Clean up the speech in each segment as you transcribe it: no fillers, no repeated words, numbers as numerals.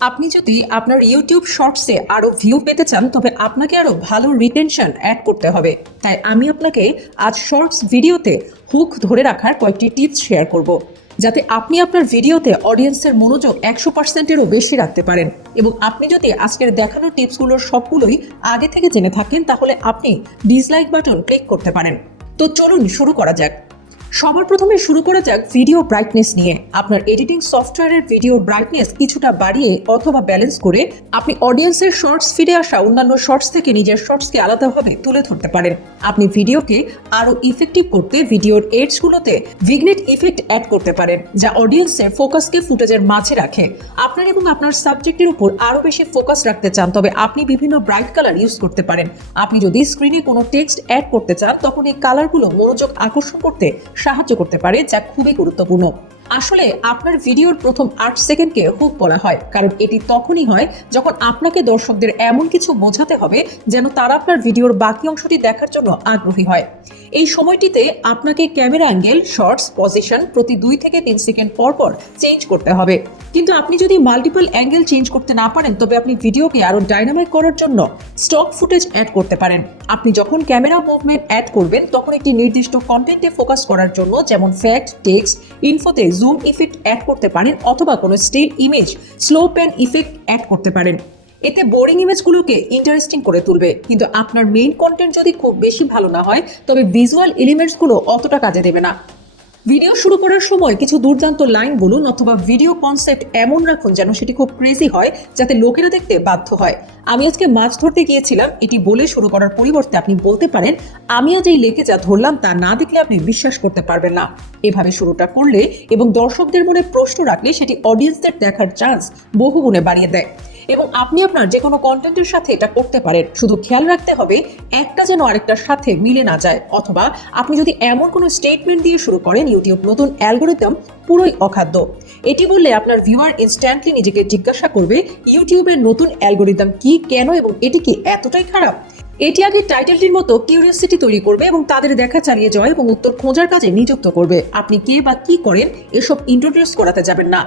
আপনি যদি আপনার ইউটিউব শর্টসে আরও ভিউ পেতে চান তবে আপনাকে আরও ভালো রিটেনশন অ্যাড করতে হবে। তাই আমি আপনাকে আজ শর্টস ভিডিওতে হুক ধরে রাখার কয়েকটি টিপস শেয়ার করব, যাতে আপনি আপনার ভিডিওতে অডিয়েন্সের মনোযোগ 100%-এরও বেশি রাখতে পারেন। এবং আপনি যদি আজকের দেখানো টিপসগুলোর সবগুলোই আগে থেকে জেনে থাকেন তাহলে আপনি ডিসলাইক বাটন ক্লিক করতে পারেন। তো চলুন শুরু করা যাক। সবার প্রথমে শুরু করা যাক ভিডিও ব্রাইটনেস নিয়ে। আপনার এডিটিং সফটওয়্যারের ভিডিও ব্রাইটনেস কিছুটা বাড়িয়ে অথবা ব্যালেন্স করে আপনি অডিয়েন্সের শর্টস ফিরে আসা অন্যান্য শর্টস থেকে নিজের শর্টসকে আলাদাভাবে তুলে ধরতে পারেন। আপনি ভিডিওকে আরও ইফেক্টিভ করতে ভিডিওর এডসগুলোতে ভিগনেট ইফেক্ট অ্যাড করতে পারেন, যা অডিয়েন্সের ফোকাসকে ফুটেজের মাঝে রাখে। আপনার এবং আপনার সাবজেক্টের উপর আরও বেশি ফোকাস রাখতে চান তবে আপনি বিভিন্ন ব্রাইট কালার ইউজ করতে পারেন। আপনি যদি স্ক্রিনে কোনো টেক্সট অ্যাড করতে চান তখন এই কালারগুলো মনোযোগ আকর্ষণ করতে সাহায্য করতে পারে, যা খুবই গুরুত্বপূর্ণ। আসলে আপনার ভিডিওর প্রথম 8 সেকেন্ডকে হুক বলা হয়, কারণ এটি তখনই হয় যখন আপনাকে দর্শকদের এমন কিছু বোঝাতে হবে যেন তারা আপনার ভিডিওর বাকি অংশটি দেখার জন্য আগ্রহী হয়। এই সময়টিতে আপনাকে ক্যামেরা অ্যাঙ্গেল, শর্টস, পজিশন প্রতি 2 থেকে 3 সেকেন্ড পর পর চেঞ্জ করতে হবে। কিন্তু আপনি যদি মাল্টিপল অ্যাঙ্গেল চেঞ্জ করতে না পারেন তবে আপনি ভিডিওকে আরো ডাইনামিক করার জন্য স্টক ফুটেজ অ্যাড করতে পারেন। আপনি যখন ক্যামেরা মুভমেন্ট অ্যাড করবেন তখন একটি নির্দিষ্ট কন্টেন্টে ফোকাস করার জন্য, যেমন ফ্যাক্ট, টেক্সট, ইনফোতে জুম ইফেক্ট অ্যাড করতে পারেন অথবা কোনো still image slow pan effect add করতে পারেন। এতে বোরিং ইমেজগুলোকে ইন্টারেস্টিং করে তুলবে। কিন্তু আপনার মেইন কন্টেন্ট যদি খুব বেশি ভালো না হয় তবে ভিজুয়াল এলিমেন্টসগুলো অতটা কাজে দেবে না। ভিডিও শুরু করার সময় কিছু দুর্দান্ত লাইন বলুন অথবা ভিডিও কনসেপ্ট এমন রাখুন যেন সেটি খুব ক্রেজি হয়, যাতে লোকেরা দেখতে বাধ্য হয়। আমি আজকে মাছ ধরতে গিয়েছিলাম, এটি বলে শুরু করার পরিবর্তে আপনি বলতে পারেন, আমি আজ এই লেকে যা ধরলাম তা না দেখলে আপনি বিশ্বাস করতে পারবেন না। এভাবে শুরুটা করলে এবং দর্শকদের মনে প্রশ্ন রাখলে সেটি অডিয়েন্সদের দেখার চান্স বহুগুণে বাড়িয়ে দেয়। এবং আপনি আপনার যে কোনো কন্টেন্টের সাথে এটা করতে পারেন, শুধু খেয়াল রাখতে হবে একটা যেন আরেকটার সাথে মিলে না যায়। অথবা আপনি যদি এমন কোনো স্টেটমেন্ট দিয়ে শুরু করেন, ইউটিউব নতুন অ্যালগোরিদম পুরোই অখাদ্য, এটি বললে আপনার ভিউয়ার ইনস্ট্যান্টলি নিজেকে জিজ্ঞাসা করবে ইউটিউবের নতুন অ্যালগোরিদম কি, কেন এবং এটি কি এতটাই খারাপ। এটি আগে টাইটেলটির মতো কিউরিওসিটি তৈরি করবে এবং তাদের দেখা চালিয়ে যাওয়া এবং উত্তর খোঁজার কাজে নিযুক্ত করবে। আপনি কে বা কি করেন এসব ইন্ট্রোডিউস করাতে যাবেন না।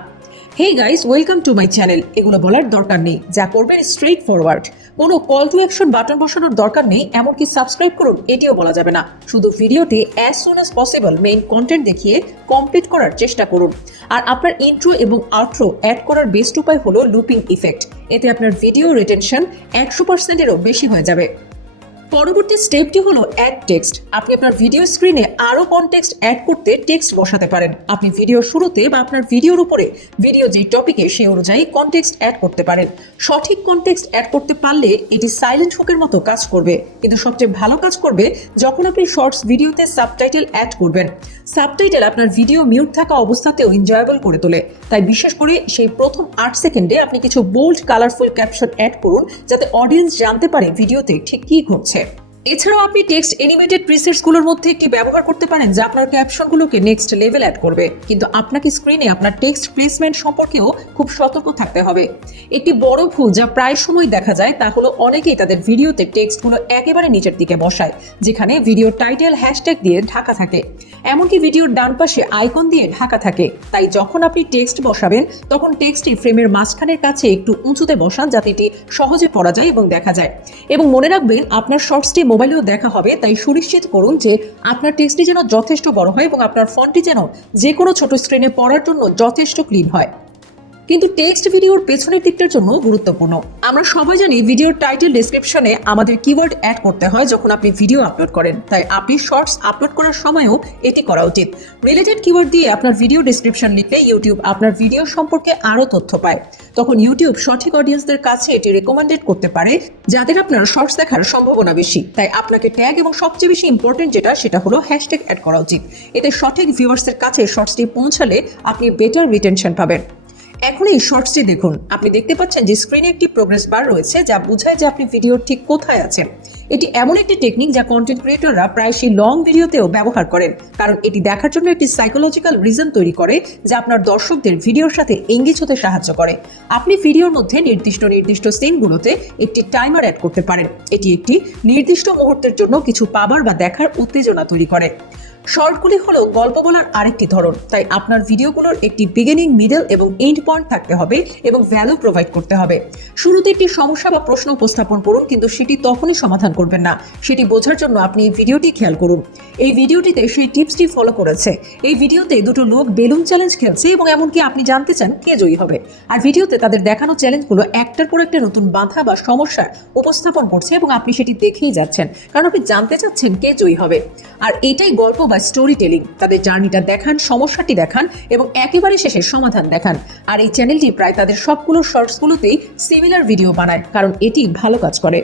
Hey guys, welcome to my channel, এগুলো বলার দরকার নেই। যা করবেন স্ট্রেট ফরওয়ার্ড, কোনো কল টু অ্যাকশন বাটন বসানোর দরকার নেই, এমনকি সাবস্ক্রাইব করুন এটিও বলা যাবে না। শুধু ভিডিওতে as soon as possible main content দেখিয়ে কমপ্লিট করার চেষ্টা করুন। আর আপনার ইন্ট্রো এবং আউট্রো অ্যাড করার বেস্ট উপায় হলো লুপিং ইফেক্ট। এতে আপনার ভিডিও রিটেনশন 100%-এরও বেশি হয়ে যাবে। পরবর্তী স্টেপটি হলো অ্যাড টেক্সট। আপনি আপনার ভিডিও স্ক্রিনে আরও কনটেক্সট অ্যাড করতে টেক্সট বসাতে পারেন। আপনি ভিডিওর শুরুতে বা আপনার ভিডিওর উপরে ভিডিও যে টপিকে সেই অনুযায়ী কনটেক্সট অ্যাড করতে পারেন। সঠিক কনটেক্সট অ্যাড করতে পারলে এটি সাইলেন্ট হুকের মতো কাজ করবে, কিন্তু সবচেয়ে ভালো কাজ করবে যখন আপনি শর্টস ভিডিওতে সাবটাইটেল অ্যাড করবেন। সাবটাইটেল আপনার ভিডিও মিউট থাকা অবস্থাতেও এনজয়েবল করে তোলে। তাই বিশেষ করে সেই প্রথম 8 সেকেন্ডে আপনি কিছু বোল্ড কালারফুল ক্যাপশন অ্যাড করুন, যাতে অডিয়েন্স জানতে পারে ভিডিওতে ঠিক কী ঘটছে। এছাড়াও আপনি টেক্সট অ্যানিমেটেড প্রিসেটসগুলোর মধ্যে একটি ব্যবহার করতে পারেন যা আপনার ক্যাপশনগুলোকে নেক্সট লেভেল অ্যাড করবে। কিন্তু আপনাকে স্ক্রিনে আপনার টেক্সট প্লেসমেন্ট সম্পর্কেও খুব সতর্ক থাকতে হবে। একটি বড় ভুল যা প্রায় সময় দেখা যায় তা হলো অনেকেই তাদের ভিডিওতে টেক্সটগুলো একেবারে নিচের দিকে বসায়, যেখানে ভিডিও টাইটেল হ্যাশট্যাগ দিয়ে ঢাকা থাকে, এমনকি ভিডিওর ডান পাশে আইকন দিয়ে ঢাকা থাকে। তাই যখন আপনি টেক্সট বসাবেন তখন টেক্সটটি ফ্রেমের মাঝখানের কাছে একটু উঁচুতে বসান, যাতে এটি সহজে পড়া যায় এবং দেখা যায়। এবং মনে রাখবেন, আপনার শর্টসটি মোবাইলেও দেখা হবে, তাই সুনিশ্চিত করুন যে আপনার টেক্সটটি যেন যথেষ্ট বড় হয় এবং আপনার ফন্টটি যেন যে কোনো ছোট স্ক্রিনে পড়ার জন্য যথেষ্ট ক্লিন হয়। কিন্তু টেক্সট ভিডিওর পেছনের দিকটার জন্য গুরুত্বপূর্ণ। আমরা সবাই জানি ভিডিওর টাইটেল ডেসক্রিপশনে আমাদের কিওয়ার্ড অ্যাড করতে হয় যখন আপনি ভিডিও আপলোড করেন, তাই আপনি শর্টস আপলোড করার সময়ও এটি করা উচিত। রিলেটেড কিওয়ার্ড দিয়ে আপনার ভিডিও ডেসক্রিপশন লিখলে ইউটিউব আপনার ভিডিও সম্পর্কে আরও তথ্য পায়। তখন ইউটিউব সঠিক অডিয়েন্সদের কাছে এটি রেকমেন্ডেড করতে পারে যাদের আপনার শর্টস দেখার সম্ভাবনা বেশি। তাই আপনাকে ট্যাগ এবং সবচেয়ে বেশি ইম্পর্টেন্ট সেটা হলো হ্যাশট্যাগ অ্যাড করা উচিত। এতে সঠিক ভিউয়ার্সের কাছে শর্টসটি পৌঁছালে আপনি বেটার রিটেনশন পাবেন। এখন এই শর্টসটি দেখুন। আপনি দেখতে পাচ্ছেন যে স্ক্রিনে একটি প্রোগ্রেস বার রয়েছে, যা বোঝায় যে আপনি ভিডিওর ঠিক কোথায় আছেন। এটি এমন একটি টেকনিক যা কন্টেন্ট ক্রিয়েটররা প্রায়শই লং ভিডিওতেও ব্যবহার করেন, কারণ এটি দেখার জন্য একটি সাইকোলজিক্যাল রিজন তৈরি করে যা আপনার দর্শকদের ভিডিওর সাথে এঙ্গেজ হতে সাহায্য করে। আপনি ভিডিওর মধ্যে নির্দিষ্ট সিনগুলোতে একটি টাইমার অ্যাড করতে পারেন। এটি একটি নির্দিষ্ট মুহূর্তের জন্য কিছু পাবার বা দেখার উত্তেজনা তৈরি করে। শর্টগুলি হলো গল্প বলার আরেকটি ধরন, তাই আপনার ভিডিওগুলোর একটি বিগিনিং, মিডল এবং এন্ড পয়েন্ট থাকতে হবে এবং ভ্যালু প্রোভাইড করতে হবে। শুরুতে একটি সমস্যা বা প্রশ্ন উপস্থাপন করুন, কিন্তু সেটি তখনই সমাধান করবেন না। সেটি বোঝার জন্য আপনি এই ভিডিওটি খেয়াল করুন। এই ভিডিওটিতে সেই টিপসটি ফলো করেছে। এই ভিডিওতে দুটো লোক বেলুন চ্যালেঞ্জ খেলছে এবং এমনকি আপনি জানতে চান কে জয়ী হবে। আর ভিডিওতে তাদের দেখানো চ্যালেঞ্জগুলো একটার পর একটা নতুন বাধা বা সমস্যার উপস্থাপন করছে এবং আপনি সেটি দেখেই যাচ্ছেন, কারণ আপনি জানতে চাচ্ছেন কে জয়ী হবে। আর এটাই গল্প বা স্টোরি টেলিং। তাদের জার্নিটা দেখান, সমস্যাটি দেখান এবং একেবারে শেষে সমাধান দেখান। আর এই চ্যানেলটি প্রায় তাদের সবগুলো শর্টসগুলোতেই সিমিলার ভিডিও বানায়, কারণ এটি ভালো কাজ করে।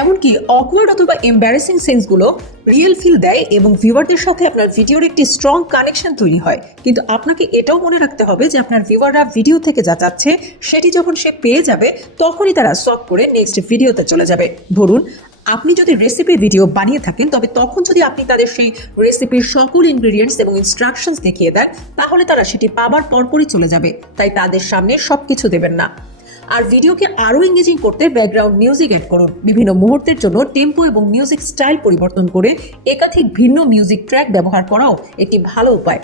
এমনকি অকওয়ার্ড অথবা এম্বারেসিং সেন্সগুলো রিয়েল ফিল দেয় এবং ভিউয়ারদের সাথে আপনার ভিডিওর একটি স্ট্রং কানেকশন তৈরি হয়। কিন্তু আপনাকে এটাও মনে রাখতে হবে যে আপনার ভিউয়াররা ভিডিও থেকে যা চাচ্ছে সেটি যখন সে পেয়ে যাবে, তখনই তারা সলভ করে নেক্সট ভিডিওতে চলে যাবে। ধরুন, আপনি যদি রেসিপির ভিডিও বানিয়ে থাকেন, তবে তখন যদি আপনি তাদের সেই রেসিপির সকল ইনগ্রিডিয়েন্টস এবং ইনস্ট্রাকশনস দেখিয়ে দেন, তাহলে তারা সেটি পাবার পরপরই চলে যাবে। তাই তাদের সামনে সবকিছু দেবেন না। আর ভিডিওকে আরও এঙ্গেজিং করতে ব্যাকগ্রাউন্ড মিউজিক অ্যাড করুন। বিভিন্ন মুহূর্তের জন্য টেম্পো এবং মিউজিক স্টাইল পরিবর্তন করে একাধিক ভিন্ন মিউজিক ট্র্যাক ব্যবহার করাও একটি ভালো উপায়।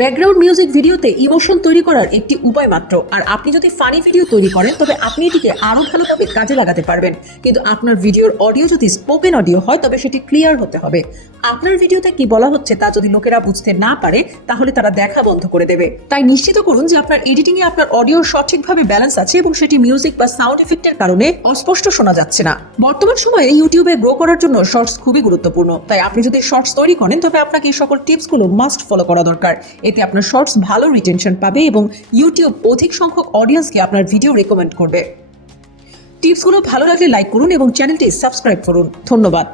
ব্যাকগ্রাউন্ড মিউজিক ভিডিওতে ইমোশন তৈরি করার একটি উপায় মাত্র। আর আপনি যদি ফানি ভিডিও তৈরি করেন, তবে আপনি এটিকে আরও ভালোভাবে কাজে লাগাতে পারবেন। কিন্তু আপনার ভিডিওর অডিও যদি স্পোকেন অডিও হয়, তবে সেটি ক্লিয়ার হতে হবে। আপনার ভিডিওতে কি বলা হচ্ছে তা যদি লোকেরা বুঝতে না পারে, তাহলে তারা দেখা বন্ধ করে দেবে। তাই নিশ্চিত করুন যে আপনার এডিটিংয়ে আপনার অডিও সঠিকভাবে ব্যালেন্স আছে এবং সেটি মিউজিক বা সাউন্ড ইফেক্টের কারণে অস্পষ্ট শোনা যাচ্ছে না। বর্তমান সময়ে ইউটিউবে গ্রো করার জন্য শর্টস খুবই গুরুত্বপূর্ণ। তাই আপনি যদি শর্টস তৈরি করেন, তবে আপনাকে এই সকল টিপসগুলো মাস্ট ফলো করা দরকার। এতে আপনার শর্টস ভালো রিটেনশন পাবে এবং ইউটিউব অধিক সংখ্যক অডিয়েন্সকে আপনার ভিডিও রেকমেন্ড করবে। টিপসগুলো ভালো লাগলে লাইক করুন এবং চ্যানেলটি সাবস্ক্রাইব করুন। ধন্যবাদ।